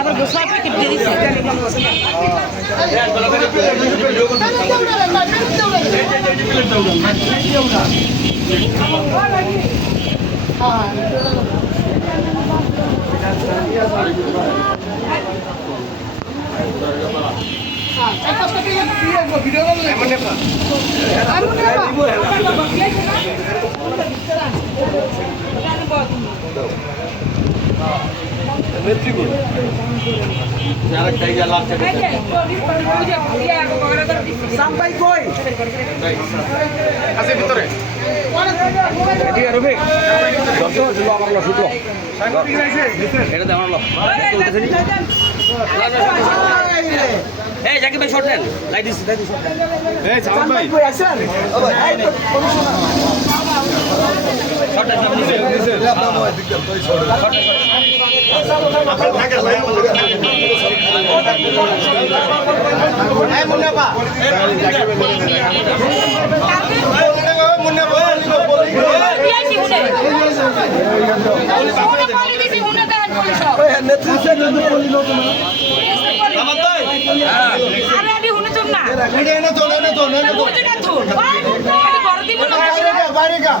আবার গোসা প্যাকেট দিয়ে দিচ্ছে sampai koi আছে ভিতরে এদিকে রবি দর্শক ছিল আমার লো শুটলো এটা দে আমার লো এই জাকিব ভাই শট নেন লাইট দিস শট এই জামাল ভাই koi asan শট নেন আপনার থাকে ভাই আমাদের থাকে এই মুন্না পা মুন্না পা দিয়েছি উনি উনি পানি দিয়েছি উনি দেন বলি সব netrisa nando boli lo tuma Jamal ভাই আরে আমি উনি তো না এটা এনে তো উনি না তো আমি বড় দিব না বাইরে গা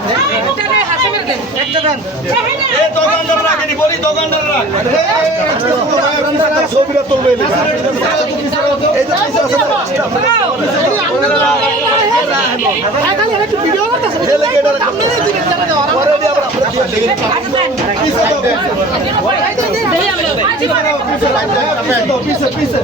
এটা নে হাসিমের দেন একটা দেন এই দোকানদার রাখেনি বলি দোকানদার রাখ ছবিটা তুলবে এটা পয়সা আছে খালি একটা ভিডিও করতেছে আপনি দিবেন জানা পরে দিয়ে আবার আপনি দিয়ে আচ্ছা দেন পিছে দেই আমি পিছে